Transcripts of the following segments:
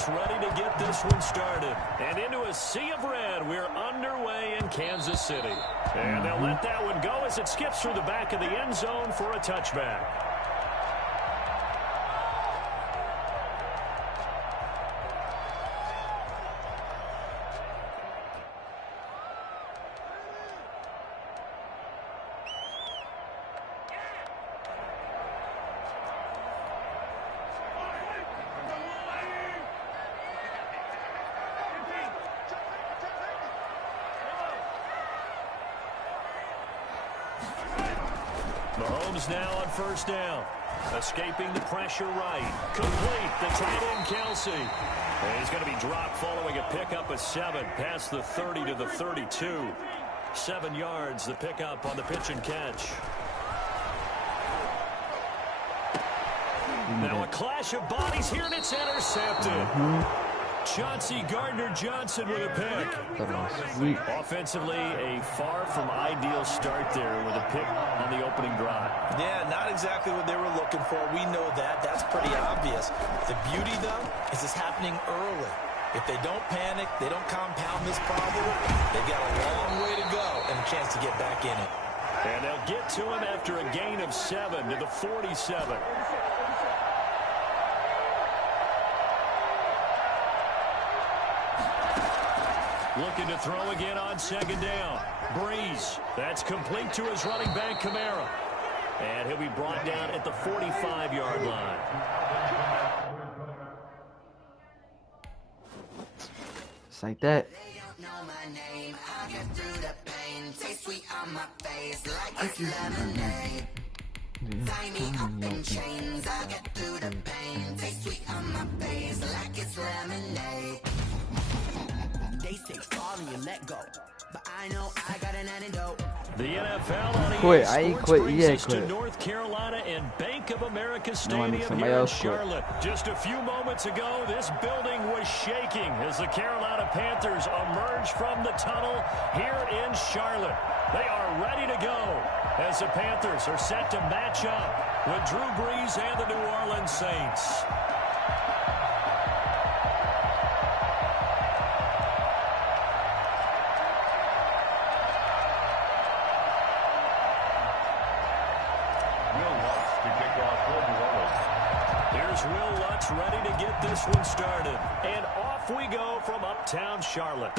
Lutz ready to get this one started. And into a sea of red, we're underway in Kansas City. And they'll let that one go as it skips through the back of the end zone for a touchback. Mahomes now on first down. Escaping the pressure right. Complete. The tight end, Kelsey. And he's going to be dropped following a pickup of 7 past the 30 to the 32. 7 yards, the pickup on the pitch and catch. Now a clash of bodies here, and it's intercepted. Chauncey Gardner-Johnson with a pick. Offensively, a far from ideal start there with a pick on the opening drive. Yeah, not exactly what they were looking for. We know that. That's pretty obvious. The beauty, though, is it's happening early. If they don't panic, they don't compound this problem, they've got a long way to go and a chance to get back in it. And they'll get to him after a gain of 7 to the 47. Looking to throw again on second down. Breeze. That's complete to his running back, Kamara. And he'll be brought down at the 45-yard line. Just like that. Tie me up in chains, I get through the pain. Taste sweet on my face like it's lemonade. They say sorry and let go, but I know I got an antidote. The NFL on quit. EA I ain't Sports quit. brings Yeah, us quit. to North Carolina and Bank of America No, Stadium somebody here in else quit. Charlotte. Just a few moments ago, this building was shaking as the Carolina Panthers emerged from the tunnel here in Charlotte. They are ready to go as the Panthers are set to match up with Drew Brees and the New Orleans Saints. Will Lutz ready to get this one started. And off we go from uptown Charlotte.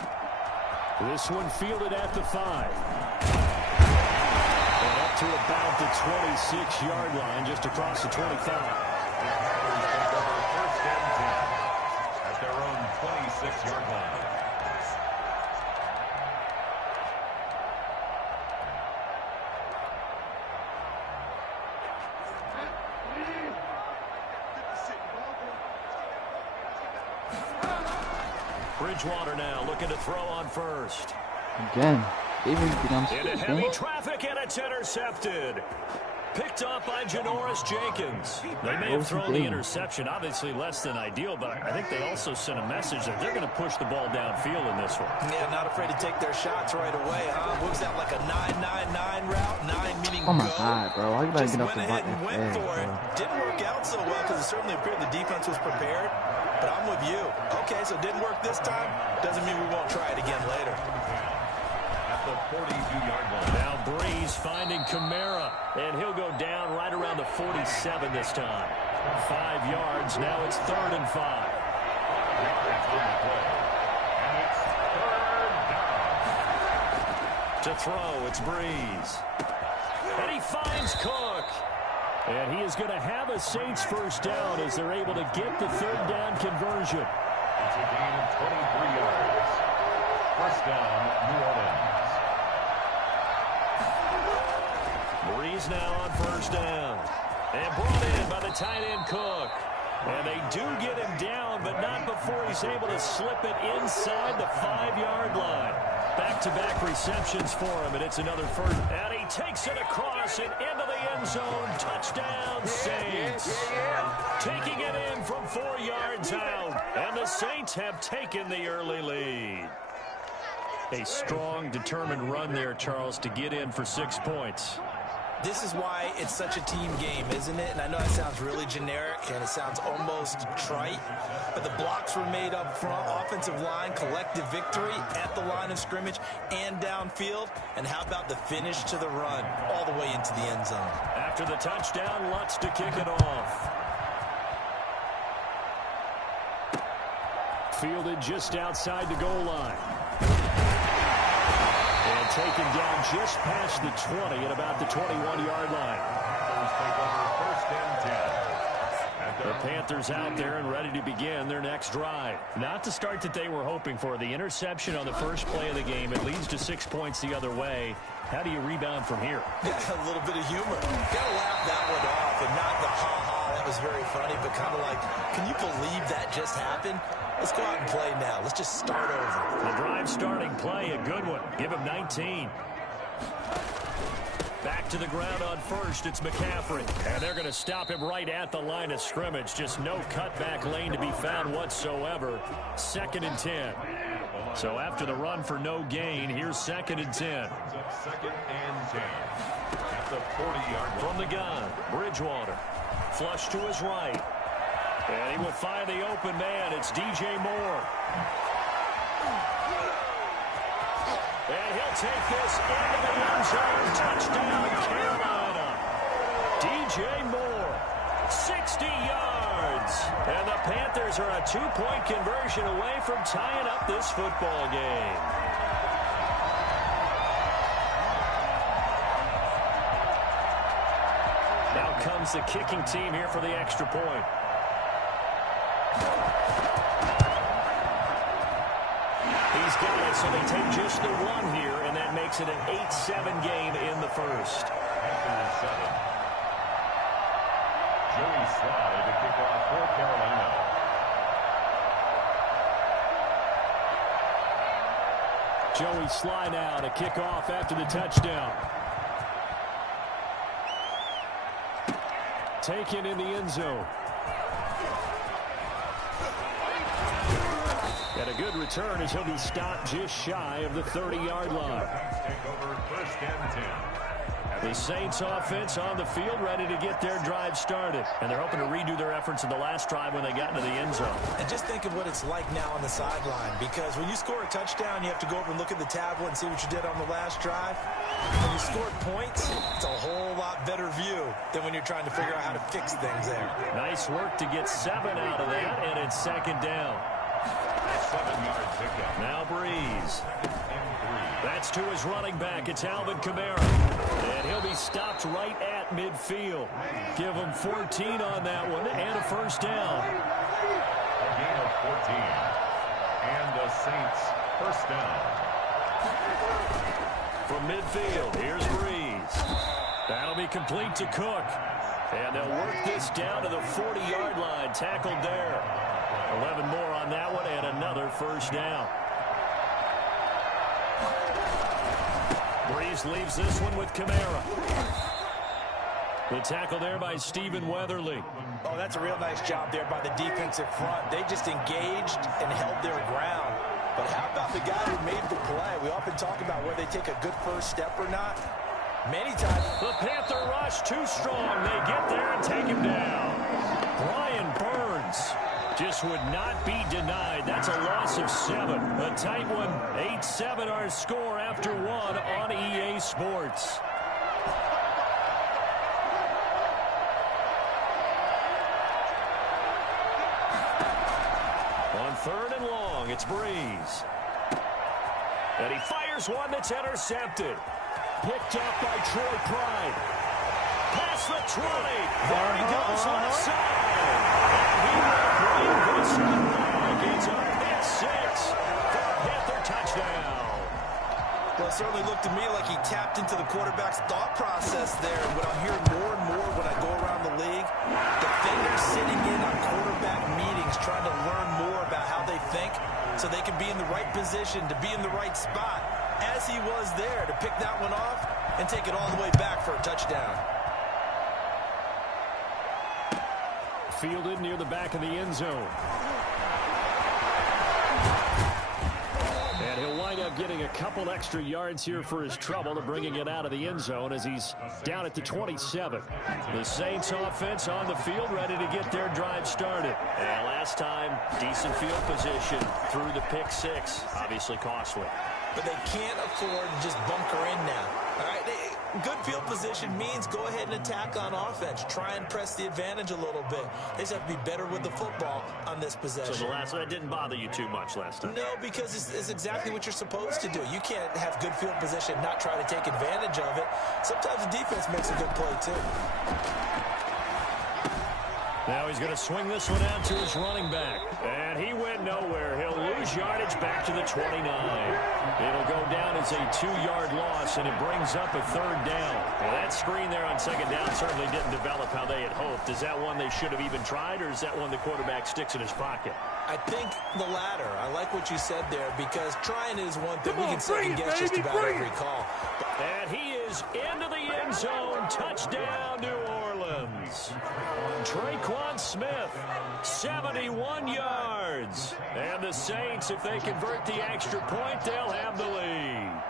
This one fielded at the 5. And up to about the 26-yard line, just across the 25. First and 10 at their own 26-yard line. Bridgewater now looking to throw on first. Again. Into heavy traffic, and it's intercepted. Picked up by Janoris Jenkins. They may have thrown the interception, obviously less than ideal, but I think they also sent a message that they're going to push the ball downfield in this one. Yeah, not afraid to take their shots right away, huh? Looks that like a 9-9-9 route. 9 meaning oh my go. God, bro. Why you gotta Just get off went the ahead and button? went for it. Didn't work out so well because it certainly appeared the defense was prepared. But I'm with you. Okay, so it didn't work this time. Doesn't mean we won't try it again later. At the 42-yard line. Now Breeze finding Kamara, and he'll go down right around the 47 this time. 5 yards. Now it's 3rd and 5. To throw, it's Breeze. And he finds Cook. And he is going to have a Saints first down as they're able to get the 3rd down conversion. It's a gain of 23 yards. First down, New Orleans. Breeze now on first down. And brought in by the tight end Cook. And they do get him down, but not before he's able to slip it inside the 5-yard line. Back-to-back receptions for him, and it's another first. And he takes it across and into the end zone. Touchdown, Saints. Taking it in from 4 yards out. And the Saints have taken the early lead. A strong, determined run there, Charles, to get in for 6 points. This is why it's such a team game, isn't it? And I know that sounds really generic and it sounds almost trite, but the blocks were made up front, offensive line, collective victory at the line of scrimmage and downfield. And how about the finish to the run all the way into the end zone? After the touchdown, Lutz to kick it off. Fielded just outside the goal line. And taken down just past the 20 at about the 21-yard line. The Panthers out there and ready to begin their next drive. Not the start that they were hoping for. The interception on the first play of the game. It leads to 6 points the other way. How do you rebound from here? Yeah, a little bit of humor. Got to laugh that one off and not the ha-ha. That was very funny, but kind of like, can you believe that just happened? Let's go out and play now. Let's just start over. The drive starting play, a good one. Give him 19. Back to the ground on first, it's McCaffrey. And they're going to stop him right at the line of scrimmage. Just no cutback lane to be found whatsoever. 2nd and 10. So after the run for no gain, here's 2nd and 10. 2nd and 10. At the 40-yard line. From the gun, Bridgewater. Flush to his right. And he will find the open man. It's DJ Moore. And he'll take this into the end zone. Touchdown, Carolina. DJ Moore, 60 yards. And the Panthers are a 2-point conversion away from tying up this football game. Now comes the kicking team here for the extra point. He's got it, so they take just the one here, and that makes it an 8-7 game in the first. Joey Sly to kick off for Carolina. Joey Sly now to kick off after the touchdown. Taken in the end zone. And a good return as he'll be stopped just shy of the 30-yard line. Take over 1st and 10. The Saints offense on the field ready to get their drive started. And they're hoping to redo their efforts in the last drive when they got into the end zone. And just think of what it's like now on the sideline, because when you score a touchdown, you have to go over and look at the tablet and see what you did on the last drive. When you scored points, it's a whole lot better view than when you're trying to figure out how to fix things there. Nice work to get 7 out of that, and it's 2nd down. 7-yard pickup. Now Breeze. That's to his running back. It's Alvin Kamara. And he'll be stopped right at midfield. Give him 14 on that one and a first down. A gain of 14. And the Saints first down. From midfield, here's Breeze. That'll be complete to Cook. And they'll work this down to the 40-yard line. Tackled there. 11 more on that one and another first down. Breeze leaves this one with Kamara. The tackle there by Stephen Weatherly. Oh, that's a real nice job there by the defensive front. They just engaged and held their ground. But how about the guy who made the play? We often talk about whether they take a good first step or not. Many times. The Panther rush too strong. They get there and take him down. Brian Burns just would not be denied. That's a loss of 7. A tight one. 8-7 our score after 1 on EA Sports. On 3rd and long, it's Breeze. And he fires one that's intercepted. Picked up by Troy Pride. Past the 20. There he goes left side. And he will bring this one back. It's a pick 6 for a Panther touchdown. Well, it certainly looked to me like he tapped into the quarterback's thought process there. And what I'm hearing more and more when I go around the league, defenders sitting in on quarterback meetings trying to learn more about how they think so they can be in the right position to be in the right spot, as he was there to pick that one off and take it all the way back for a touchdown. Fielded near the back of the end zone. And he'll wind up getting a couple extra yards here for his trouble to bringing it out of the end zone as he's down at the 27. The Saints offense on the field ready to get their drive started. And last time, decent field position through the pick six. Obviously costly. But they can't afford to just bunker in now. All right, good field position means go ahead and attack on offense. Try and press the advantage a little bit. They just have to be better with the football on this possession. So that didn't bother you too much last time? No, because it's exactly what you're supposed to do. You can't have good field position and not try to take advantage of it. Sometimes the defense makes a good play, too. Now he's going to swing this one out to his running back. And he went nowhere. He'll lose yardage back to the 29. It'll go down as a 2-yard loss, and it brings up a third down. Well, that screen there on second down certainly didn't develop how they had hoped. Is that one they should have even tried, or is that one the quarterback sticks in his pocket? I think the latter. I like what you said there, because trying is one thing. We can second guess just about every call. And he is into the end zone. Touchdown, New Orleans. Traquan Smith, 71 yards. And the Saints, if they convert the extra point, they'll have the lead.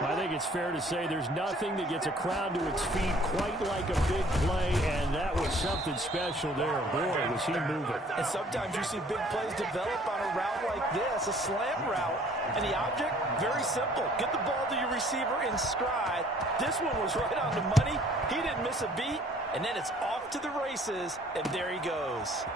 I think it's fair to say there's nothing that gets a crowd to its feet quite like a big play, and that was something special there. Boy, was he moving. And sometimes you see big plays develop on a route like this, a slant route, and the object, very simple. Get the ball to your receiver in stride. This one was right on the money. He didn't miss a beat, and then it's off to the races, and there he goes.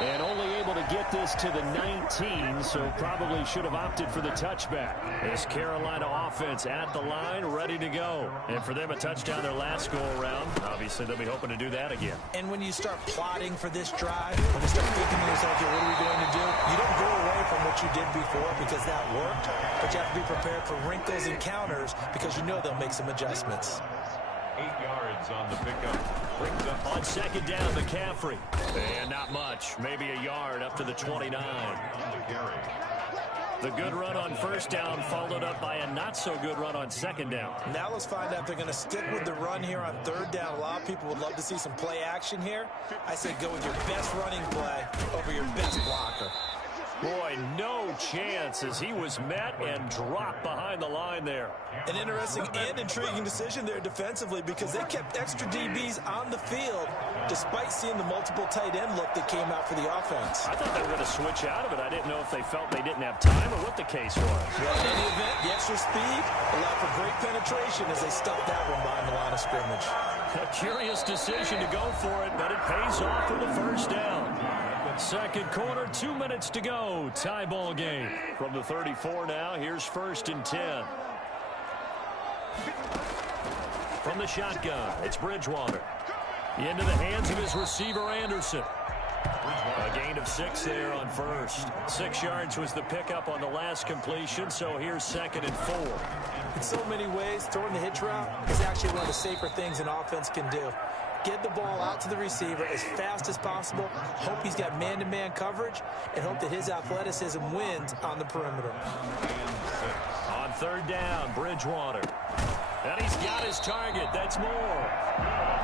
And only able to get this to the 19, so probably should have opted for the touchback. This Carolina offense at the line, ready to go. And for them, a touchdown their last go-around. Obviously, they'll be hoping to do that again. And when you start plotting for this drive, when you start thinking to yourself, okay, what are we going to do? You don't go away from what you did before because that worked, but you have to be prepared for wrinkles and counters because you know they'll make some adjustments. 8 yards on the pickup. Brings up on second down, McCaffrey. And not much. Maybe a yard up to the 29. on the carry. The good run on first down followed up by a not-so-good run on second down. Now let's find out if they're going to stick with the run here on third down. A lot of people would love to see some play action here. I say go with your best running play over your best blocker. Boy, no chance as he was met and dropped behind the line there. An interesting and intriguing decision there defensively because they kept extra DBs on the field despite seeing the multiple tight end look that came out for the offense. I thought they were going to switch out of it. I didn't know if they felt they didn't have time or what the case was. Well, in any event, the extra speed allowed for great penetration as they stuffed that one behind the line of scrimmage. A curious decision to go for it, but it pays off with the first down. Second quarter, 2 minutes to go. Tie ball game. From the 34 now, here's 1st and 10. From the shotgun, it's Bridgewater. Into the hands of his receiver, Anderson. A gain of 6 there on first. 6 yards was the pickup on the last completion, so here's 2nd and 4. In so many ways, throwing the hitch route is actually one of the safer things an offense can do. Get the ball out to the receiver as fast as possible, hope he's got man-to-man coverage, and hope that his athleticism wins on the perimeter. On third down, Bridgewater. And he's got his target. That's more.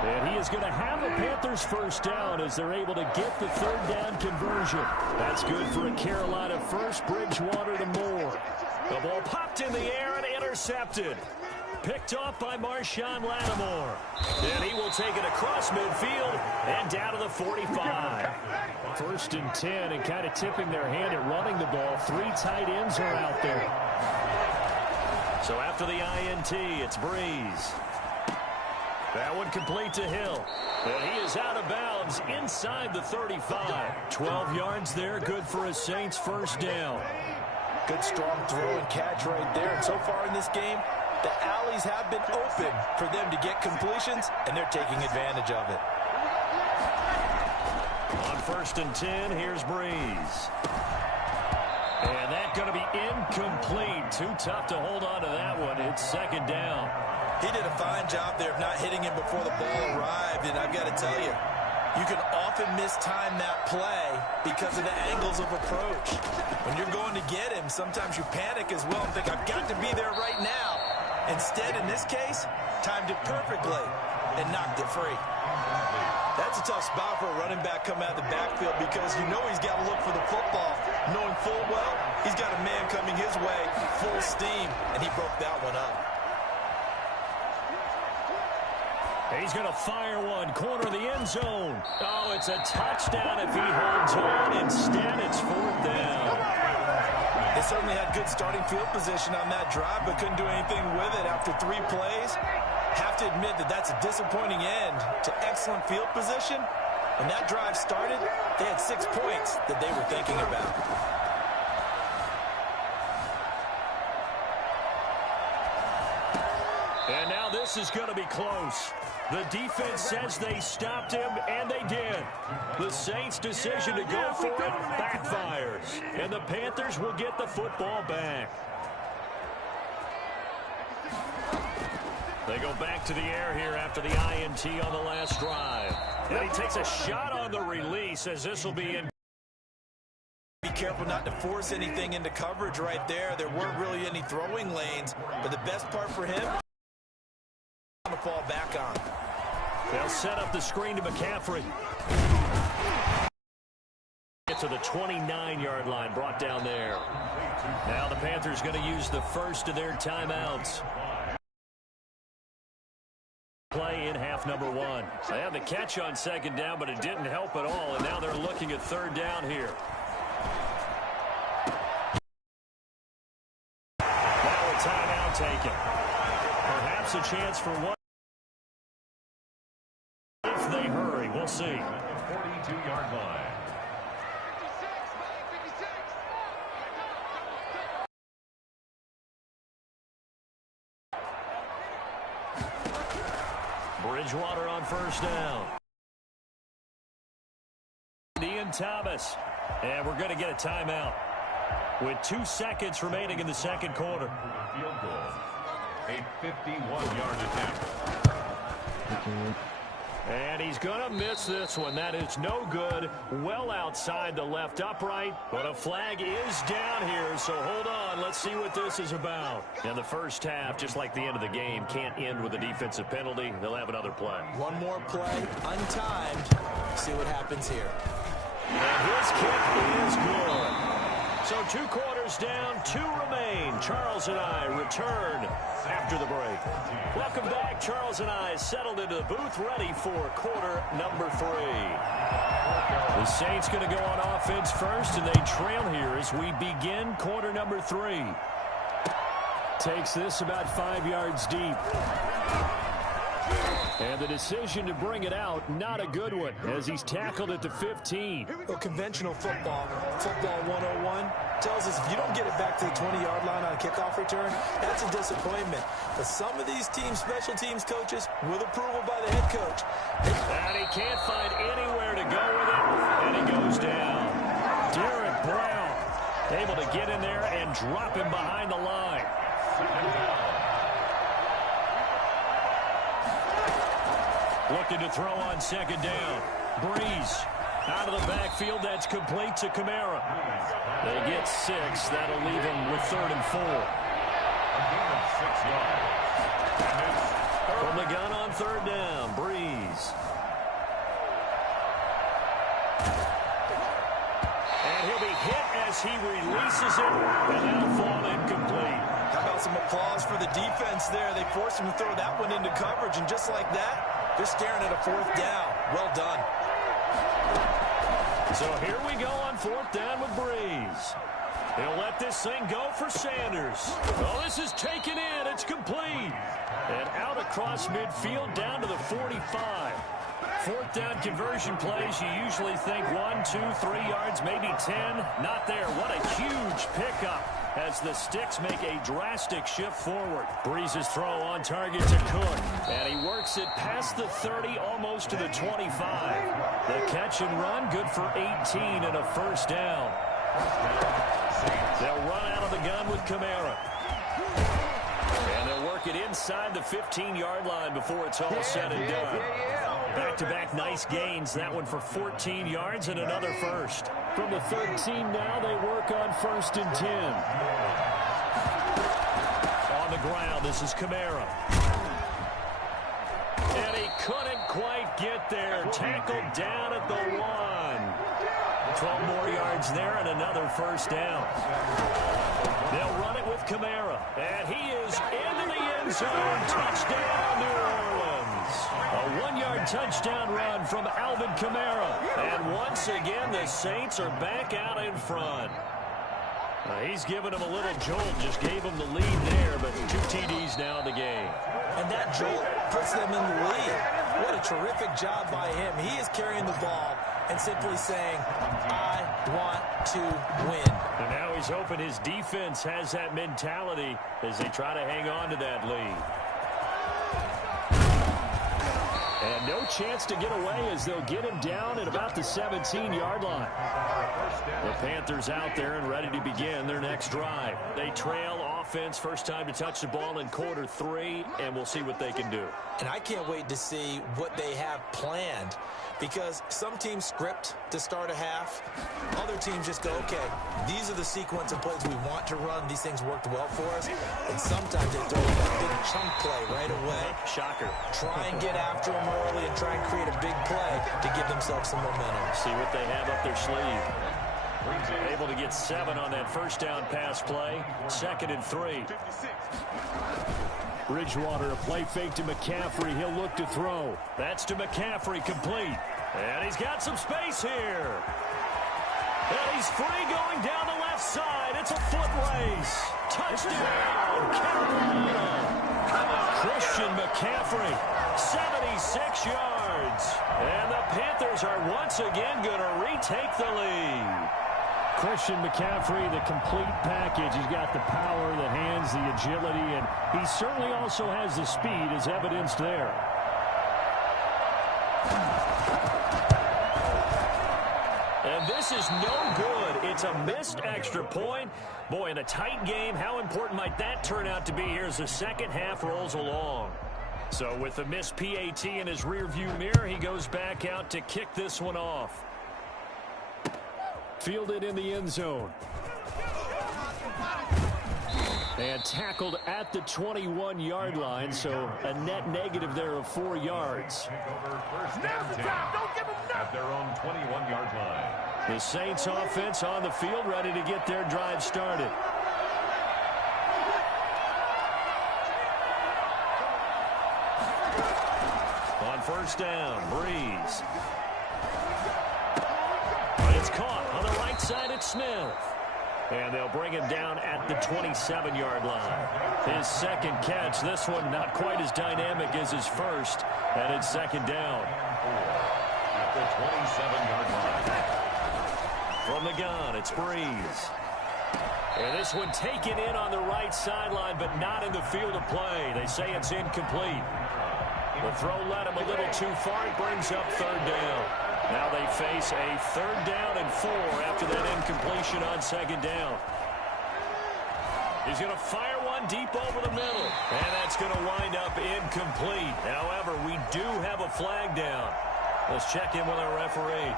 And he is going to have a Panthers first down as they're able to get the third down conversion. That's good for a Carolina first. Bridgewater to Moore. The ball popped in the air and intercepted. Picked off by Marshawn Lattimore. And he will take it across midfield and down to the 45. 1st and 10, and kind of tipping their hand at running the ball. 3 tight ends are out there. So after the INT, it's Breeze. That one complete to Hill. And he is out of bounds inside the 35. 12 yards there, good for a Saints first down. Good strong throw and catch right there. And so far in this game, the alleys have been open for them to get completions, and they're taking advantage of it. On 1st and 10, here's Breeze. And that's going to be incomplete. Too tough to hold on to that one. It's 2nd down. He did a fine job there of not hitting him before the ball arrived, and I've got to tell you, you can often mistime that play because of the angles of approach. When you're going to get him, sometimes you panic as well and think, I've got to be there right now. Instead, in this case, timed it perfectly. and knocked it free. That's a tough spot for a running back coming out of the backfield because you know he's got to look for the football, knowing full well he's got a man coming his way, full steam, and he broke that one up. He's going to fire one, corner of the end zone. Oh, it's a touchdown if he holds on. Instead, it's 4th down. They certainly had good starting field position on that drive, but couldn't do anything with it after 3 plays. Have to admit that that's a disappointing end to excellent field position. When that drive started, they had 6 points that they were thinking about. And now this is going to be close. The defense says they stopped him, and they did. The Saints' decision to go for it backfires, and the Panthers will get the football back. They go back to the air here after the INT on the last drive. And he takes a shot on the release as this will be in. Be careful not to force anything into coverage right there. There weren't really any throwing lanes, but the best part for him, to fall back on. They'll set up the screen to McCaffrey. Get to the 29-yard line, brought down there. Now the Panthers going to use the first of their timeouts. Play in half number 1. They had the catch on 2nd down, but it didn't help at all, and now they're looking at 3rd down here. Now a timeout taken. Perhaps a chance for one. If they hurry, we'll see. 42-yard line. Bridgewater on 1st down. Ian Thomas. And we're going to get a timeout with 2 seconds remaining in the 2nd quarter. Field goal. A 51-yard attempt. And he's going to miss this one. That is no good. Well outside the left upright. But a flag is down here, so hold on. Let's see what this is about. And the first half, just like the end of the game, can't end with a defensive penalty. They'll have another play. One more play, untimed. See what happens here. And his kick is good. So 2 quarters down, 2 remain. Charles and I return after the break. Welcome back. Charles and I settled into the booth, ready for quarter number 3. The Saints going to go on offense first, and they trail here as we begin quarter number 3. Takes this about 5 yards deep. And the decision to bring it out, not a good one, as he's tackled at the 15. Well, conventional football 101, tells us if you don't get it back to the 20-yard line on a kickoff return, that's a disappointment. But some of these teams, special teams coaches, with approval by the head coach. And he can't find anywhere to go with it, and he goes down. Derek Brown able to get in there and drop him behind the line. Looking to throw on 2nd down. Breeze out of the backfield. That's complete to Kamara. They get 6. That'll leave them with 3rd and 4. A gain of 6 yards. And it's From the gun on 3rd down. Breeze. And he'll be hit as he releases it. And that'll fall incomplete. How about some applause for the defense there? They forced him to throw that one into coverage, and just like that, they're staring at a 4th down. Well done. So here we go on 4th down with Breeze. He'll let this thing go for Sanders. Oh, this is taken in. It's complete. And out across midfield down to the 45. 4th down conversion plays, you usually think 1, 2, 3 yards, maybe 10. Not there. What a huge pickup as the sticks make a drastic shift forward. Breeze's throw on target to Cook. And he works it past the 30, almost to the 25. The catch and run, good for 18 and a 1st down. They'll run out of the gun with Kamara. And they'll work it inside the 15-yard line before it's all said and done. Back-to-back nice gains. That one for 14 yards and another first. From the 13 now, they work on 1st and 10. On the ground, this is Kamara. And And he couldn't quite get there. Tackled down at the 1. 12 more yards there and another first down. They'll run it with Kamara. And he is into the end zone. Touchdown, New Orleans. A 1-yard touchdown run from Alvin Kamara. And once again, the Saints are back out in front. He's given him a little jolt, just gave him the lead there, but 2 TDs now in the game. And that jolt puts them in the lead. What a terrific job by him. He is carrying the ball and simply saying, I want to win. And now he's hoping his defense has that mentality as they try to hang on to that lead. And no chance to get away as they'll get him down at about the 17-yard line. The Panthers out there and ready to begin their next drive. They trail offense, first time to touch the ball in quarter 3, and we'll see what they can do. And I can't wait to see what they have planned, because some teams script to start a half. Other teams just go, okay, these are the sequence of plays we want to run. These things worked well for us. And sometimes they throw in a big chunk play right away. Shocker. Try and get after them early and try and create a big play to give themselves some momentum. See what they have up their sleeve. Able to get 7 on that first down pass play. 2nd and 3. Bridgewater, a play fake to McCaffrey. He'll look to throw. That's to McCaffrey, complete. And he's got some space here. And he's free going down the left side. It's a foot race. Touchdown, Carolina. Christian McCaffrey, 76 yards. And the Panthers are once again going to retake the lead. Christian McCaffrey, the complete package. He's got the power, the hands, the agility, and he certainly also has the speed as evidenced there. And this is no good. It's a missed extra point. Boy, in a tight game, how important might that turn out to be here as the second half rolls along? So with the missed PAT in his rearview mirror, he goes back out to kick this one off. Fielded in the end zone. And tackled at the 21-yard line, so a net negative there of 4 yards. First and 10 at their own 21-yard line. The Saints offense on the field, ready to get their drive started. On first down, Breeze. It's caught on the right side at Smith. And they'll bring him down at the 27-yard line. His second catch, this one not quite as dynamic as his first, and it's second down. At the 27-yard line. From the gun, it's Breeze. And this one taken in on the right sideline, but not in the field of play. They say it's incomplete. The throw led him a little too far. It brings up third down. Now they face a 3rd down and 4 after that incompletion on second down. He's going to fire one deep over the middle. And that's going to wind up incomplete. However, we do have a flag down. Let's check in with our referee.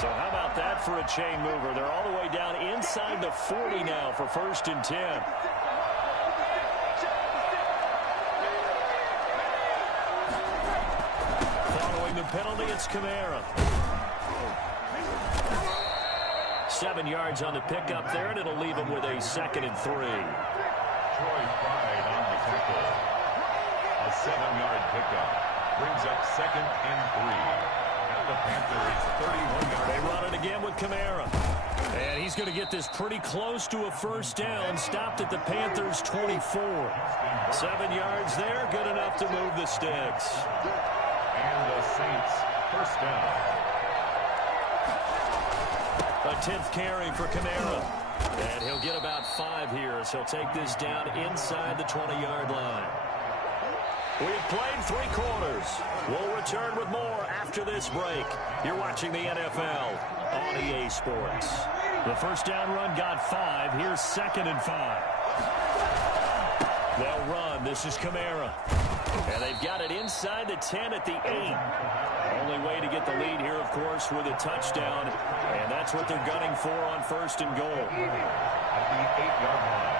So how about that for a chain mover? They're all the way down inside the 40 now for 1st and 10. Following the penalty, it's Kamara. 7 yards on the pickup there, and it'll leave him with a 2nd and 3. Troy Pride on the tackle. A 7-yard pickup. Brings up 2nd and 3. At the Panthers' 31-yard. They run it again with Kamara. And he's going to get this pretty close to a first down. Stopped at the Panthers' 24. 7 yards there, good enough to move the sticks. And the Saints, first down. A 10th carry for Kamara. And he'll get about 5 here as he'll take this down inside the 20-yard line. We've played 3 quarters. We'll return with more after this break. You're watching the NFL on EA Sports. The first down run got 5. Here's 2nd and 5. They'll run. This is Kamara. And they've got it inside the 10 at the 8. Only way to get the lead here, of course, with a touchdown. And that's what they're gunning for on 1st and goal. At the 8-yard line.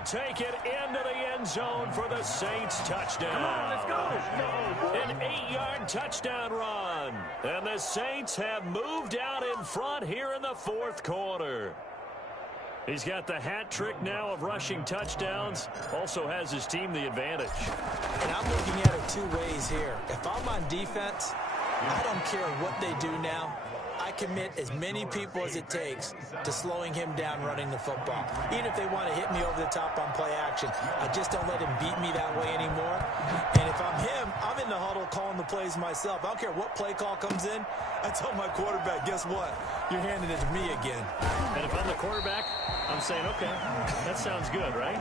he'll take it into the end zone for the Saints touchdown. Come on, let's go. An 8-yard touchdown run. And the Saints have moved out in front here in the fourth quarter. He's got the hat trick now of rushing touchdowns. Also has his team the advantage. And I'm looking at it two ways here. If I'm on defense, I don't care what they do now. I commit as many people as it takes to slowing him down running the football. Even if they want to hit me over the top on play action, I just don't let him beat me that way anymore. And if I'm him, I'm in the huddle calling the plays myself. I don't care what play call comes in. I tell my quarterback, guess what? You're handing it to me again. And if I'm the quarterback, I'm saying, okay, that sounds good, right?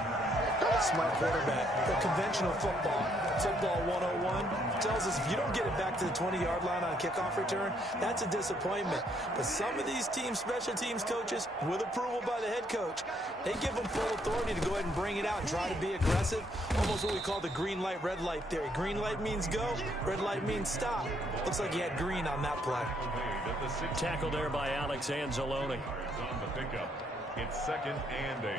Smart quarterback. The conventional football 101, tells us if you don't get it back to the 20-yard line on a kickoff return, that's a disappointment. But some of these teams, special teams coaches, with approval by the head coach, they give them full authority to go ahead and bring it out and try to be aggressive. Almost what we call the green light, red light theory. Green light means go, red light means stop. Looks like he had green on that play. Tackled there by Alex Anzalone. On the pickup, it's 2nd and 8.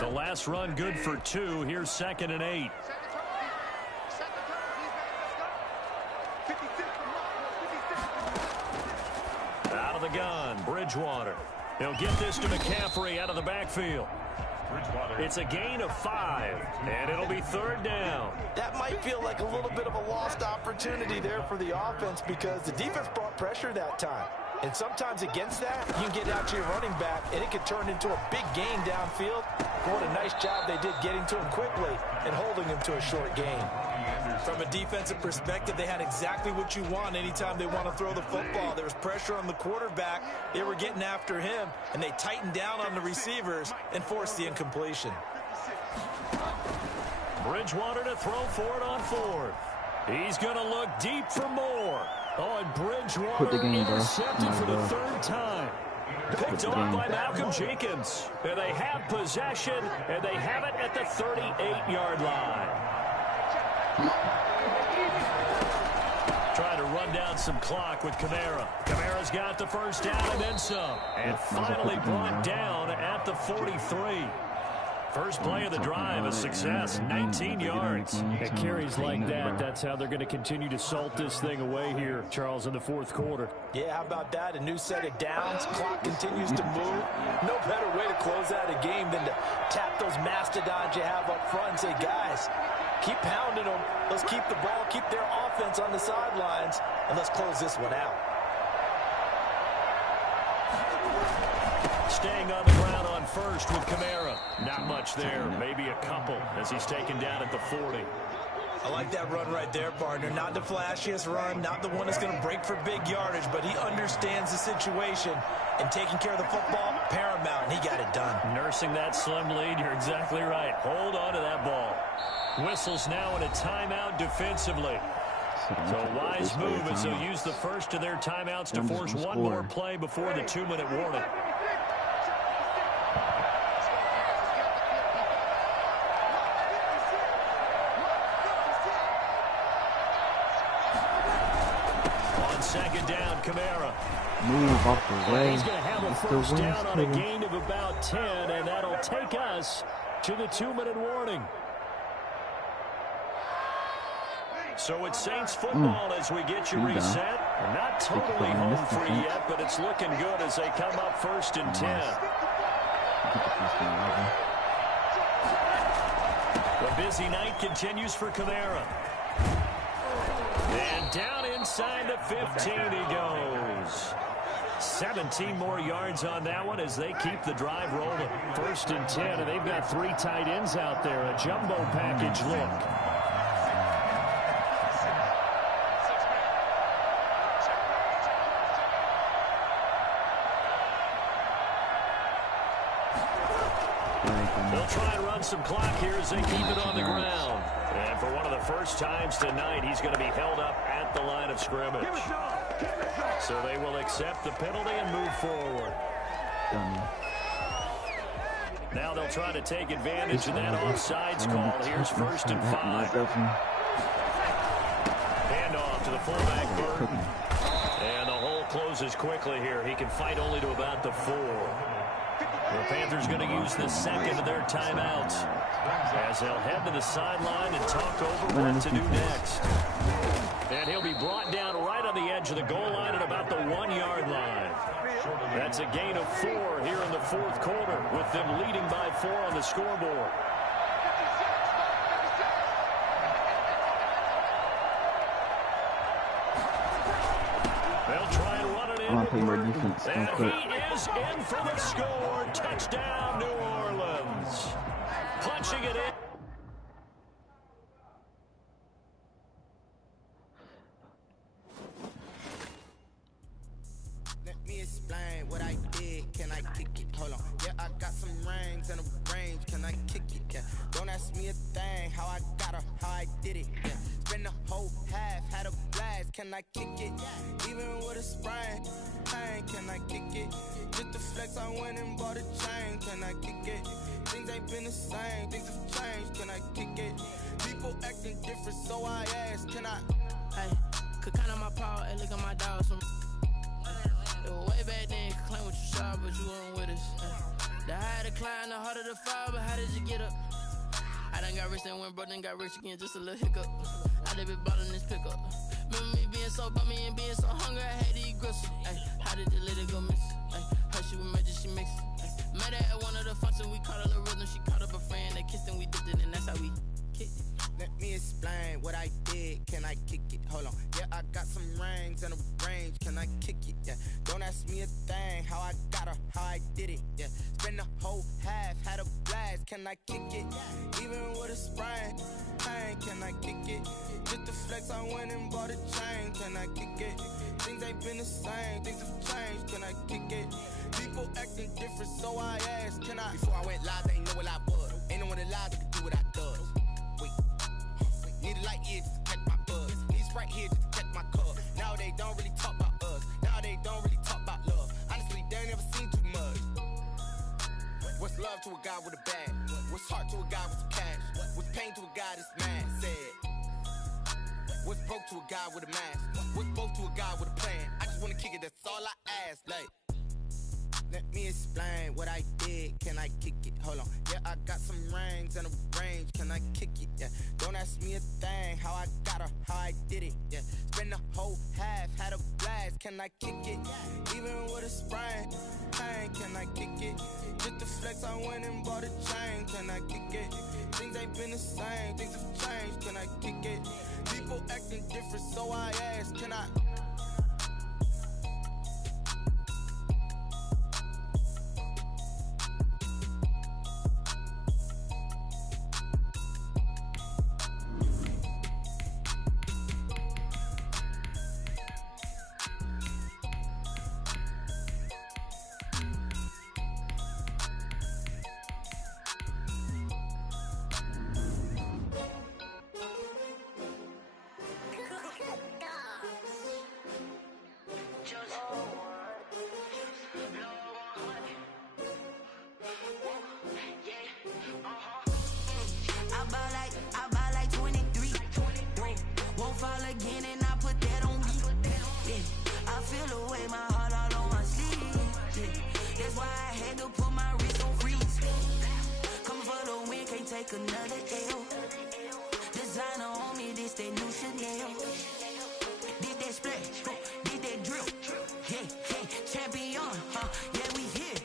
The last run good for 2. Here's 2nd and 8. Out of the gun, Bridgewater. He'll get this to McCaffrey out of the backfield. It's a gain of 5, and it'll be 3rd down. That might feel like a little bit of a lost opportunity there for the offense because the defense brought pressure that time. And sometimes against that, you can get out to your running back, and it could turn into a big gain downfield. But what a nice job they did getting to him quickly and holding him to a short gain. From a defensive perspective, they had exactly what you want anytime they want to throw the football. There was pressure on the quarterback. They were getting after him, and they tightened down on the receivers and forced the incompletion. Bridgewater to throw for it on 4th. He's going to look deep for more. Oh, and Bridgewater intercepted for the 3rd time. Picked off by Malcolm Jenkins. And they have possession, and they have it at the 38-yard line. Trying to run down some clock with Kamara. Kamara's got the first down and then some. And finally brought down at the 43. First play of the drive, a success, 19 yards. At carries like that, that's how they're going to continue to salt this thing away here, Charles, in the fourth quarter. Yeah, how about that? A new set of downs. Clock continues to move. No better way to close out a game than to tap those mastodons you have up front and say, guys, keep pounding them. Let's keep the ball, keep their offense on the sidelines, and let's close this one out. Staying on the ground on first with Kamara. Not much there, maybe a couple as he's taken down at the 40. I like that run right there, partner. Not the flashiest run, not the one that's going to break for big yardage, but he understands the situation, and taking care of the football, paramount, and he got it done. Nursing that slim lead, you're exactly right. Hold on to that ball. Whistles now in a timeout defensively. So a wise move as they'll use the first of their timeouts to force one more play before the 2-minute warning. Second down, Kamara. Move off the way. He's going to have a first down on a gain of about 10, and that'll take us to the 2-minute warning. So it's Saints football as we get you reset. Not totally home free yet, but it's looking good as they come up 1st and 10. The busy night continues for Kamara. And down inside the 15 he goes. 17 more yards on that one as they keep the drive rolling. 1st and 10, and they've got 3 tight ends out there. A jumbo package look. They'll try and run some clock here as they keep it on the ground. And for one of the first times tonight, he's going to be held up at the line of scrimmage. So they will accept the penalty and move forward. Now they'll try to take advantage of that offsides call. Here's 1st and 5. Handoff to the fullback, Burton. And the hole closes quickly here. He can fight only to about the 4. The Panthers going to use the second of their timeouts as they'll head to the sideline and talk over what to do next. And he'll be brought down right on the edge of the goal line at about the 1-yard line. That's a gain of 4 here in the fourth quarter, with them leading by 4 on the scoreboard. They'll try and run it in. I want to play more defense. And he is in for the score. Touchdown, New Orleans. Punching it in. Let me explain what I did. Can I kick it? Hold on. Yeah, I got some rings and a range. Can I kick it? Yeah. Don't ask me a thing. How I got her, how I did it. Yeah. Spend the whole half, had a blast. Can I kick it? Even with a sprain, pain. Can I kick it? Just the flex, I went and bought a chain. Can I kick it? Things ain't been the same. Things have changed. Can I kick it? People acting different, so I asked. Can I? Hey, could count on my power and look at my dogs from. It was way back then, could claim what you saw, but you weren't with us. The higher the climb, the harder the fall, but how did you get up? I done got rich and went broke, then got rich again, just a little hiccup. I done been ballin' this pickup. Remember me being so bummy and being so hungry, I had to eat gristle. Ay, how did the lady go miss? Ay, her she was magic, she mixed. Met her at one of the functions, we caught her the rhythm, she caught up a friend, they kissed and we dipped it, and that's how we kicked it. Let me explain what I did. Can I kick it? Hold on. Yeah, I got some rings and a range. Can I kick it? Yeah. Don't ask me a thing. How I got her, how I did it. Yeah. Spend the whole half, had a blast. Can I kick it? Even with a sprain, pain. Can I kick it? Just the flex, I went and bought a chain. Can I kick it? Things ain't been the same. Things have changed. Can I kick it? People acting different, so I asked. Can I? Before I went live, they ain't know what I was. Ain't no one alive that could do what I does. Wait. Need a light here just to catch my buzz. Need Sprite here just to catch my cup. Now they don't really talk about us. Now they don't really talk about love. Honestly, they ain't never seen too much. What's love to a guy with a bag? What's heart to a guy with some cash? What's pain to a guy that's mad? Said. What's broke to a guy with a mask? What's both to a guy with a plan? I just wanna kick it, that's all I ask. Like, let me explain what I did. Can I kick it? Hold on. Yeah, I got some rings and a range. Can I kick it? Yeah. Don't ask me a thing. How I got her, how I did it. Yeah. Spend the whole half, had a blast. Can I kick it? Even with a sprain, pain. Can I kick it? Just the flex, I went and bought a chain. Can I kick it? Things ain't been the same. Things have changed. Can I kick it? People acting different, so I asked. Can I? I buy like 23. Won't fall again and I put that on me. Yeah. I feel the way, my heart all on my sleeve. Yeah. That's why I had to put my wrist on freeze. Coming for the win, can't take another L. Designer on me, this that new Chanel. Did that splash, did that drill. Yeah, champion, yeah, we here.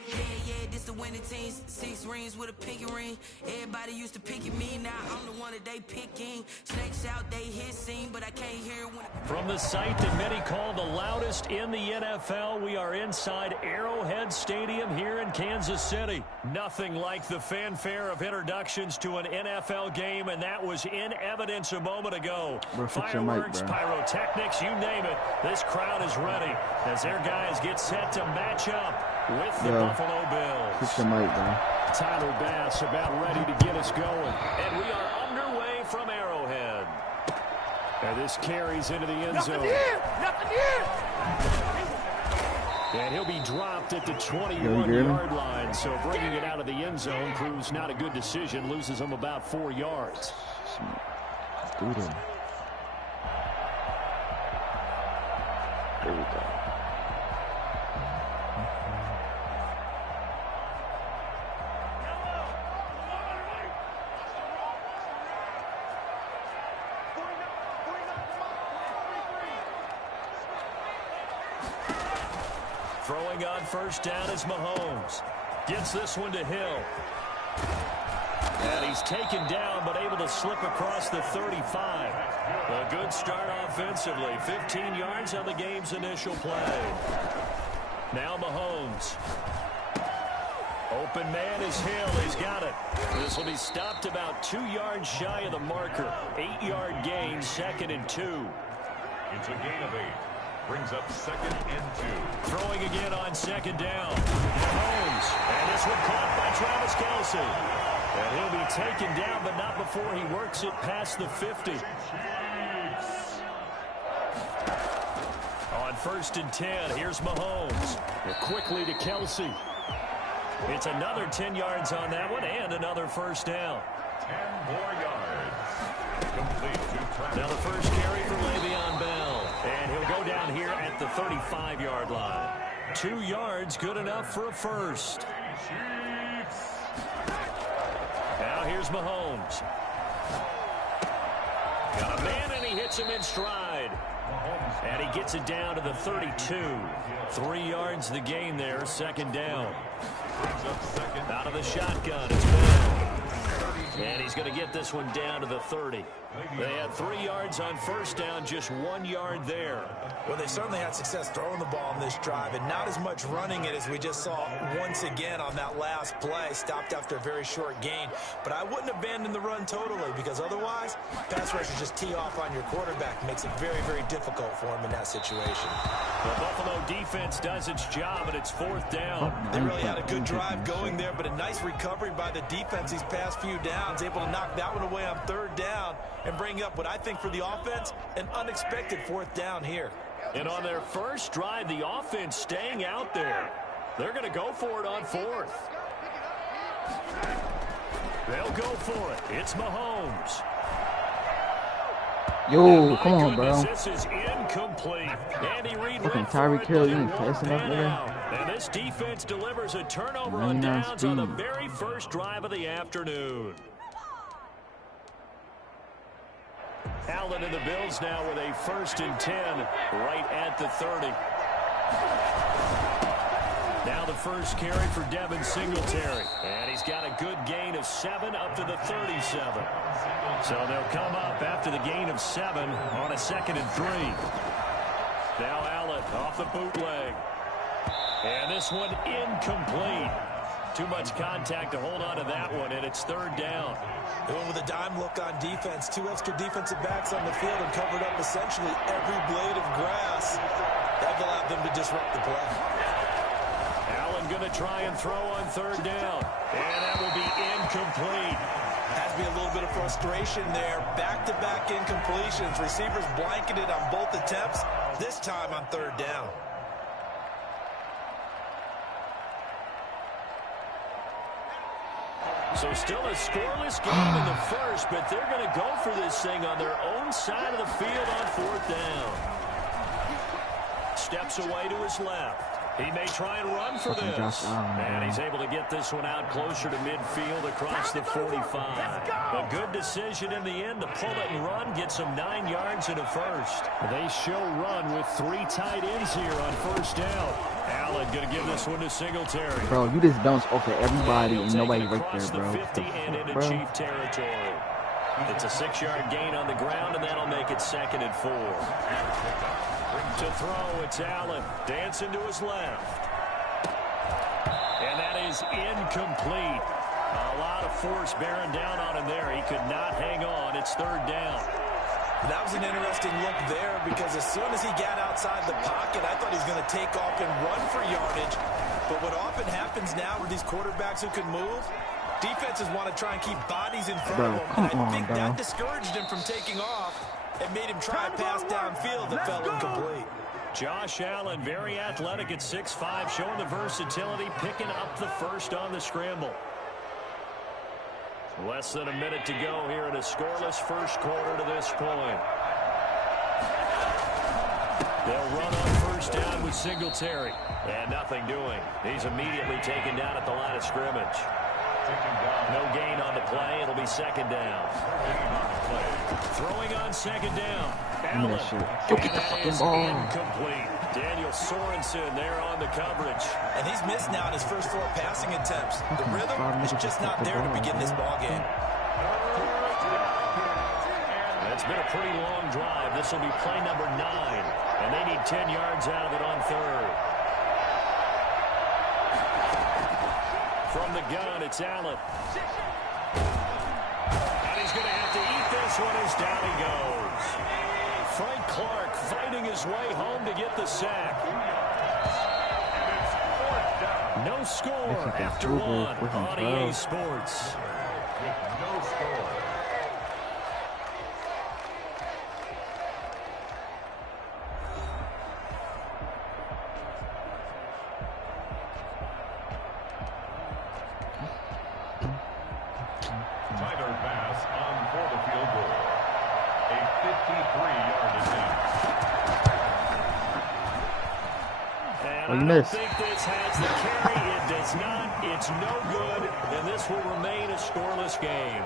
Yeah, this the winning team. 6 rings with a pinky ring. Everybody used to picking me, now I'm the one that they picking. Snakes out, they hissing, but I can't hear when. From the site that many call the loudest in the NFL, we are inside Arrowhead Stadium here in Kansas City. Nothing like the fanfare of introductions to an NFL game, and that was in evidence a moment ago. Fireworks, pyrotechnics, you name it. This crowd is ready as their guys get set to match up with the Buffalo Bills. Fix your mic, bro. Tyler Bass about ready to get us going. And we are underway from Arrowhead. And this carries into the end zone. Nothing here! And he'll be dropped at the 21-yard line. So bringing it out of the end zone proves not a good decision. Loses him about 4 yards. There we go. Throwing on first down is Mahomes. Gets this one to Hill. And he's taken down, but able to slip across the 35. A good start offensively. 15 yards on the game's initial play. Now Mahomes. Open man is Hill. He's got it. This will be stopped about 2 yards shy of the marker. 8-yard gain, 2nd and 2. It's a gain of 8. Brings up 2nd and 2. Throwing again on 2nd down. Mahomes. And this one caught by Travis Kelce. And he'll be taken down, but not before he works it past the 50. On 1st and 10, here's Mahomes. Quickly to Kelce. It's another 10 yards on that one and another first down. 10 more yards. Complete to Travis. Now the first carry for Le'Veon Bell. And he'll go down here at the 35-yard line. 2 yards, good enough for a first. Now here's Mahomes. Got a man, and he hits him in stride. And he gets it down to the 32. 3 yards the gain there, 2nd down. Out of the shotgun, it's Bell. And he's going to get this one down to the 30. They had 3 yards on first down, just 1 yard there. Well, they certainly had success throwing the ball on this drive, and not as much running it as we just saw once again on that last play. Stopped after a very short gain. But I wouldn't abandon the run totally, because otherwise, pass rushers just tee off on your quarterback. Makes it very, very difficult for him in that situation. The Buffalo defense does its job, and it's 4th down. They really had a good drive going there, but a nice recovery by the defense these past few downs. Able to knock that one away on 3rd down and bring up what I think for the offense, an unexpected 4th down here. And on their first drive, the offense staying out there. They're going to go for it on 4th. They'll go for it. It's Mahomes. Yo, come on, bro. This is incomplete. Andy Reid fucking Tyreek Hill, you ain't fast enough, nigga. And this defense delivers a turnover on downs on the very first drive of the afternoon. Allen and the Bills now with a 1st and 10 right at the 30. Now the first carry for Devin Singletary. And he's got a good gain of 7 up to the 37. So they'll come up after the gain of 7 on a 2nd and 3. Now Allen off the bootleg. And this one incomplete. Too much contact to hold on to that one, and it's 3rd down. They went with a dime look on defense. 2 extra defensive backs on the field and covered up essentially every blade of grass. That allowed them to disrupt the play. Allen going to try and throw on 3rd down. And that will be incomplete. Has to be a little bit of frustration there. Back-to-back incompletions. Receivers blanketed on both attempts, this time on 3rd down. So still a scoreless game in the first, but they're going to go for this thing on their own side of the field on 4th down. Steps away to his left. He may try and run for this. And he's able to get this one out closer to midfield across the 45. A good decision in the end to pull it and run, get some 9 yards and a first. They show run with 3 tight ends here on 1st down. Allen going to give this one to Singletary. Bro, you just bounce off of everybody and nobody right there, bro. The 50 and into Chief territory. It's a 6-yard gain on the ground, and that'll make it 2nd and 4. To throw, it's Allen. Dancing to his left. And that is incomplete. A lot of force bearing down on him there. He could not hang on. It's 3rd down. That was an interesting look there because as soon as he got outside the pocket, I thought he was going to take off and run for yardage. But what often happens now with these quarterbacks who can move, defenses want to try and keep bodies in front of them. And I think that discouraged him from taking off and made him try a pass downfield that fell incomplete. Josh Allen, very athletic at 6'5", showing the versatility, picking up the first on the scramble. Less than a minute to go here in a scoreless first quarter to this point. They'll run on 1st down with Singletary. And nothing doing. He's immediately taken down at the line of scrimmage. No gain on the play. It'll be second down. Throwing on second down. Give me that shit. Go get the fucking ball. Incomplete. Daniel Sorensen there on the coverage. And he's missed now in his first 4 passing attempts. The rhythm is just not there to begin this ball game. It's been a pretty long drive. This will be play number 9. And they need 10 yards out of it on third. From the gun, it's Allen. And he's going to have to eat this one as down he goes. Frank Clark fighting his way home to get the sack. No score after 1 on EA Sports. No score. Tyler Bass on for the field goal. A 53-yard attempt. And Oh, you I don't missed. think this has the carry. It does not. It's no good. And this will remain a scoreless game.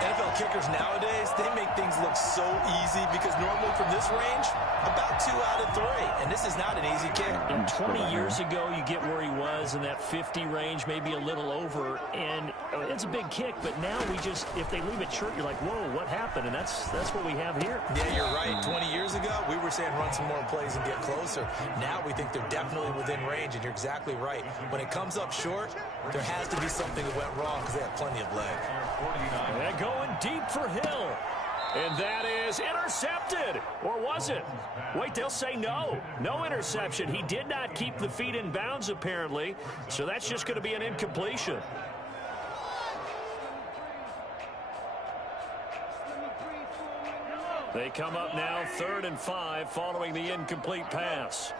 NFL kickers nowadays, they make things look so easy because normally from this range, about 2 out of 3. And this is not an easy kick. And 20 years ago, you get where he was in that 50 range, maybe a little over. And it's a big kick, but now we just, if they leave it short, you're like, whoa, what happened? And that's what we have here. Yeah, you're right. 20 years ago, we were saying run some more plays and get closer. Now we think they're definitely within range, and you're exactly right. When it comes up short, there has to be something that went wrong because they have plenty of leg. And going deep for Hill. And that is intercepted. Or was it? Wait, they'll say no. No interception. He did not keep the feet in bounds, apparently. So that's just going to be an incompletion. They come up now 3rd and 5 following the incomplete pass.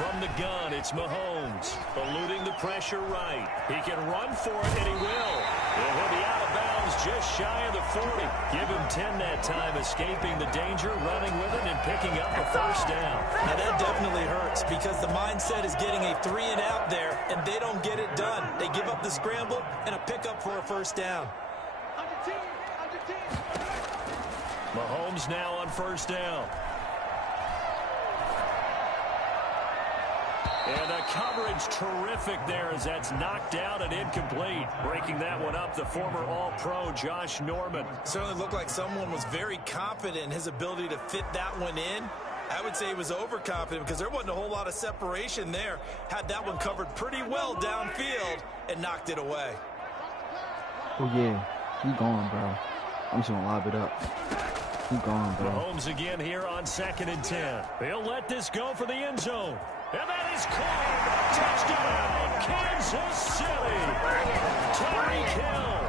From the gun, it's Mahomes, eluding the pressure right. He can run for it, and he will. And he'll be out of bounds just shy of the 40. Give him 10 that time, escaping the danger, running with it, and picking up a first down. Now that definitely hurts because the mindset is getting a 3 and out there, and they don't get it done. They give up the scramble and a pickup for a first down. Mahomes now on first down. And the coverage terrific there as that's knocked out and incomplete. Breaking that one up, the former All-Pro Josh Norman. Certainly looked like someone was very confident in his ability to fit that one in. I would say he was overconfident because there wasn't a whole lot of separation there. Had that one covered pretty well downfield and knocked it away. Oh, yeah. He gone, bro. I'm just going to lob it up. He gone, bro. Mahomes again here on 2nd and 10. He'll let this go for the end zone. And that is caught. Touchdown, Kansas City. Tyreek Hill.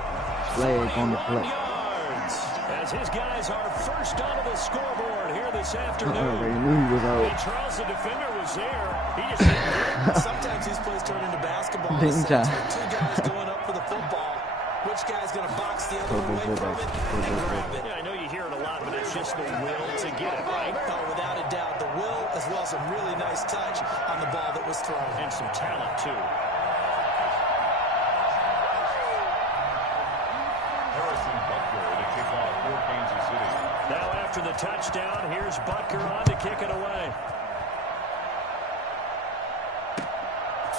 Flag on the play. Yards. As his guys are first onto the scoreboard here this afternoon. They knew he was And out. Charles, the defender, was there. He just didn't get it. Sometimes these plays turn into basketball. In Didn't the sense ya? where 2 guys going up for the football. Which guy's going to box the other one away from it and grab it? Yeah, I know you hear it a lot, but it's just the will to get it, right? Oh, without a doubt, the will as well as a really nice touch on the ball that was thrown. And some talent, too. Harrison Butker to kick off for Kansas City. Now after the touchdown, here's Butker on to kick it away.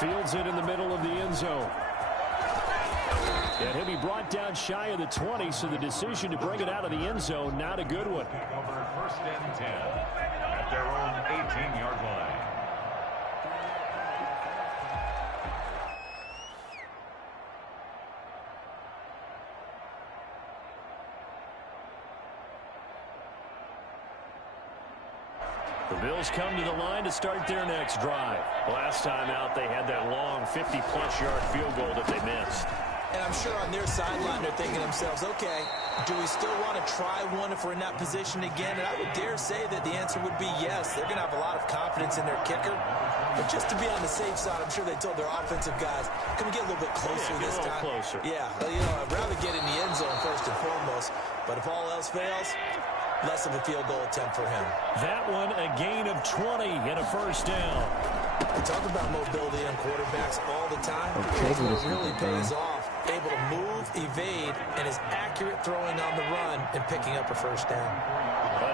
Fields it in the middle of the end zone. And he'll be brought down shy of the 20, so the decision to bring it out of the end zone, not a good one. Over 1st and 10 at their own 18-yard line. The Bills come to the line to start their next drive. Last time out, they had that long 50-plus yard field goal that they missed. And I'm sure on their sideline they're thinking to themselves, okay, do we still want to try one if we're in that position again? And I would dare say that the answer would be yes. They're going to have a lot of confidence in their kicker. But just to be on the safe side, I'm sure they told their offensive guys, can we get a little bit closer this time? Closer. Yeah, well, I'd rather get in the end zone first and foremost. But if all else fails, less of a field goal attempt for him. That one, a gain of 20 and a first down. We talk about mobility on quarterbacks all the time. Okay, It really pays off. Able to move, evade, and is accurate throwing on the run and picking up a first down.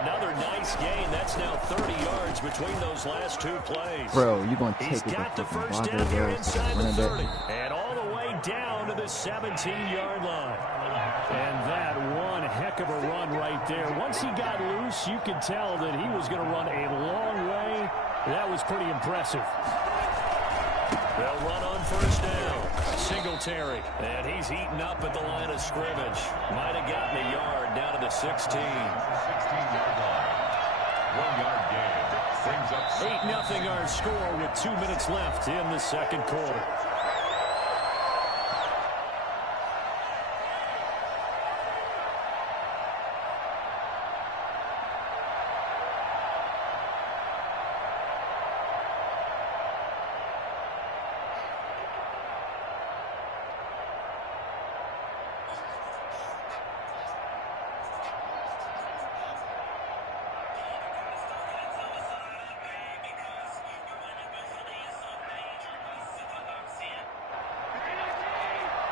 Another nice gain. That's now 30 yards between those last two plays. Bro, you're going to take He's it got the fucking first blocker, down here bro. inside the Run it 30. back. And all the way down to the 17-yard line. And that one heck of a run right there. Once he got loose, you could tell that he was going to run a long way. That was pretty impressive. They'll run on first down. Singletary. And he's heating up at the line of scrimmage. Might have gotten a yard down to the 16. 16-yard line. 1-yard gain. Brings up 8-0 our score with 2 minutes left in the second quarter.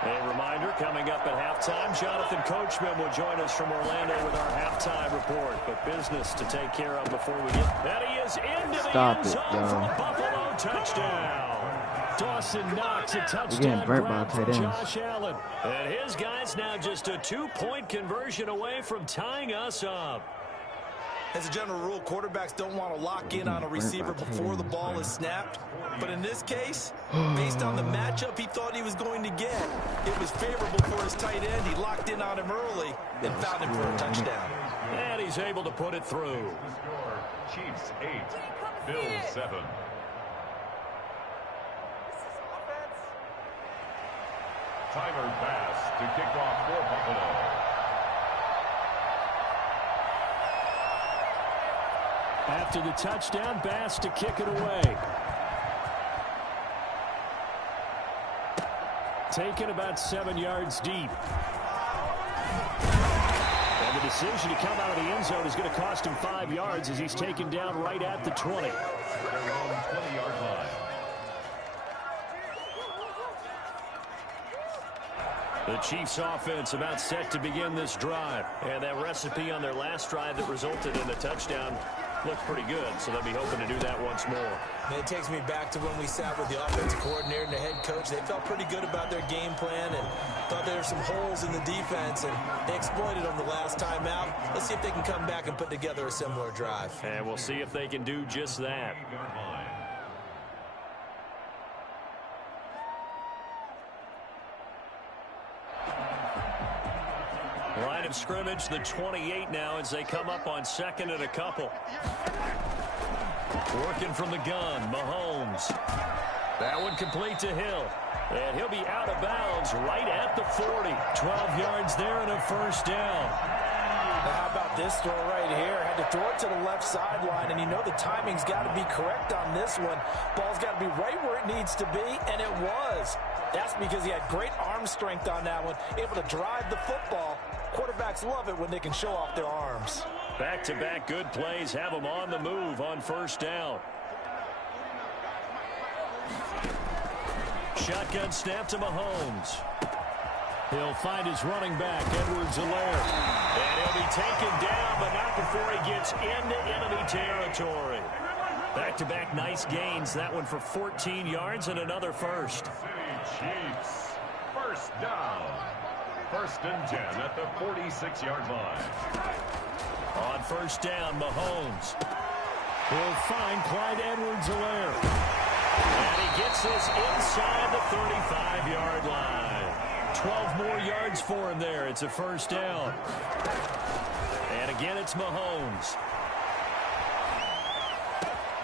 A reminder, coming up at halftime, Jonathan Coachman will join us from Orlando with our halftime report. But business to take care of before we get... And he is into the end zone for a Buffalo touchdown. Dawson Knox, a touchdown grab for Josh Allen. And his guys now just a 2-point conversion away from tying us up. As a general rule, quarterbacks don't want to lock in on a receiver before the ball is snapped. But in this case, based on the matchup he thought he was going to get, it was favorable for his tight end. He locked in on him early and found him for a touchdown. And he's able to put it through. Chiefs 8, Bills 7. Tyler Bass to kick off for Buffalo. After the touchdown, Bass to kick it away. Taken about 7 yards deep. And the decision to come out of the end zone is going to cost him 5 yards as he's taken down right at the 20. Their own 20-yard line. The Chiefs offense about set to begin this drive. And that recipe on their last drive that resulted in a touchdown looked pretty good, so they'll be hoping to do that once more. And it takes me back to when we sat with the offensive coordinator and the head coach. They felt pretty good about their game plan and thought there were some holes in the defense, and they exploited them the last time out. Let's see if they can come back and put together a similar drive. And we'll see if they can do just that. Line of scrimmage, the 28 now as they come up on second and a couple. Working from the gun, Mahomes. That one complete to Hill. And he'll be out of bounds right at the 40. 12 yards there and a first down. Now how about this throw right here? Had to throw it to the left sideline, and you know the timing's got to be correct on this one. Ball's got to be right where it needs to be, and it was. That's because he had great arm strength on that one, able to drive the football. Quarterbacks love it when they can show off their arms. Back-to-back good plays have them on the move on first down. Shotgun snap to Mahomes. He'll find his running back, Edwards-Helaire. And he'll be taken down, but not before he gets into enemy territory. Back-to-back nice gains. That one for 14 yards and another first. Chiefs, first down. First and 10 at the 46-yard line. On first down, Mahomes. He'll find Clyde Edwards-Helaire. And he gets this inside the 35-yard line. 12 more yards for him there. It's a first down. And again, it's Mahomes.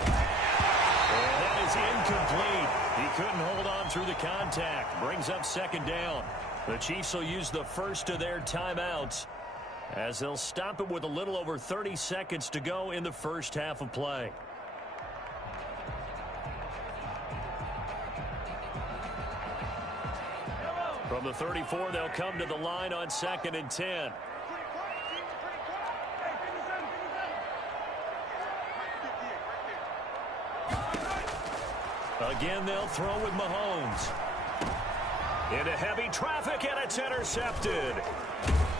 And that is incomplete. He couldn't hold on through the contact. Brings up second down. The Chiefs will use the first of their timeouts as they'll stop it with a little over 30 seconds to go in the first half of play. From the 34, they'll come to the line on second and 10. Again, they'll throw with Mahomes. Into heavy traffic, and it's intercepted.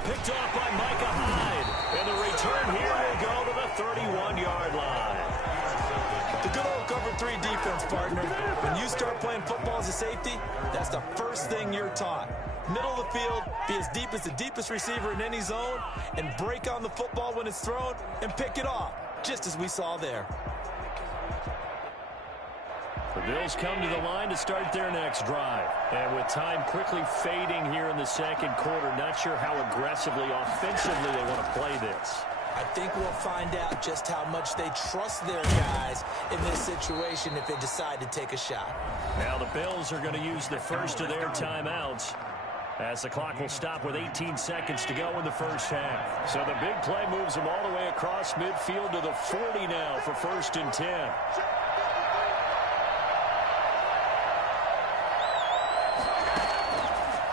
Picked off by Micah Hyde. And the return here will go to the 31-yard line. The good old cover 3 defense, partner. When you start playing football as a safety, that's the first thing you're taught. Middle of the field, be as deep as the deepest receiver in any zone, and break on the football when it's thrown and pick it off, just as we saw there. The Bills come to the line to start their next drive. And with time quickly fading here in the second quarter, not sure how aggressively, offensively they want to play this. I think we'll find out just how much they trust their guys in this situation if they decide to take a shot. Now the Bills are going to use the first of their timeouts, as the clock will stop with 18 seconds to go in the first half. So the big play moves them all the way across midfield to the 40 now for 1st and 10.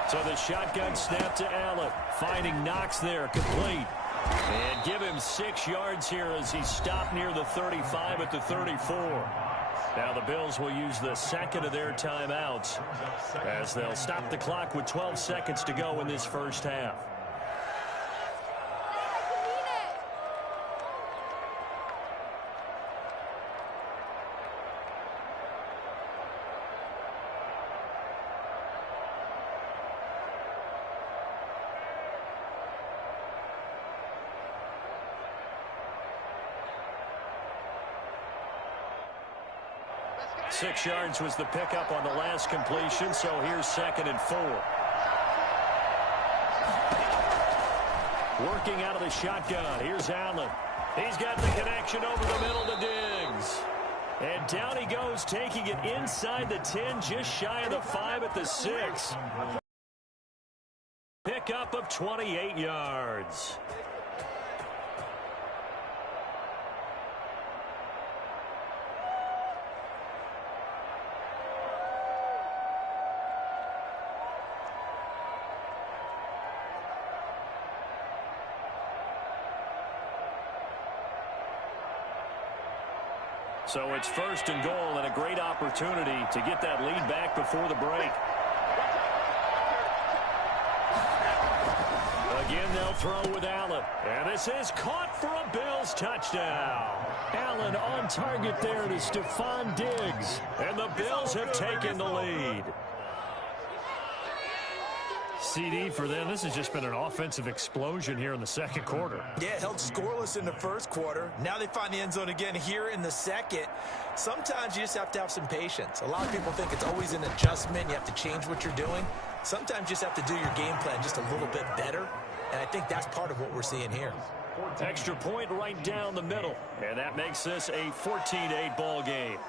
So the shotgun snap to Allen, finding Knox there, complete. And give him 6 yards here as he stopped near the 35 at the 34. Now the Bills will use the second of their timeouts as they'll stop the clock with 12 seconds to go in this first half. Six yards was the pickup on the last completion, so here's 2nd and 4. Working out of the shotgun. Here's Allen. He's got the connection over the middle to Diggs. And down he goes, taking it inside the 10, just shy of the 5 at the 6. Pickup of 28 yards. So it's 1st and goal, and a great opportunity to get that lead back before the break. Again, they'll throw with Allen. And this is caught for a Bills touchdown. Allen on target there to Stephon Diggs. And the Bills have taken the lead. CD for them. This has just been an offensive explosion here in the second quarter. Yeah, held scoreless in the first quarter. Now they find the end zone again here in the second. Sometimes you just have to have some patience. A lot of people think it's always an adjustment. You have to change what you're doing. Sometimes you just have to do your game plan just a little bit better. And I think that's part of what we're seeing here. Extra point right down the middle. And that makes this a 14-8 ball game.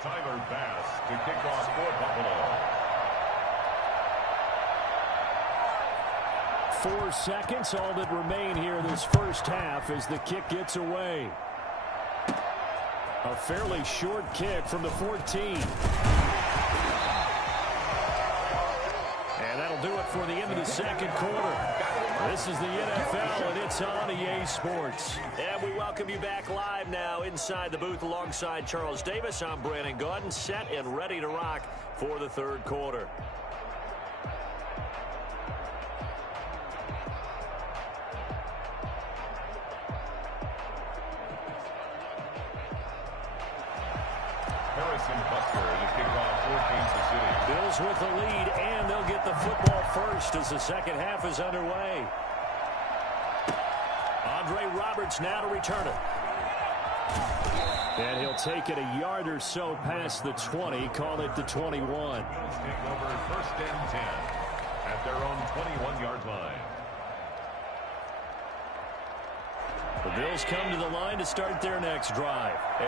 Tyler Bass to kick off for Buffalo. 4 seconds, all that remain here this first half as the kick gets away. A fairly short kick from the 14. And that'll do it for the end of the second quarter. This is the NFL, and it's on EA Sports. And we welcome you back live now inside the booth alongside Charles Davis. I'm Brandon Gaudin, set and ready to rock for the third quarter. Harrison Butker to kick off for Kansas City. Bills with the lead, and they'll get the football first as the second half is underway. Andre Roberts now to return it. And he'll take it a yard or so past the 20, call it the 21. Bills take over 1st and 10 at their own 21-yard line. The Bills come to the line to start their next drive. And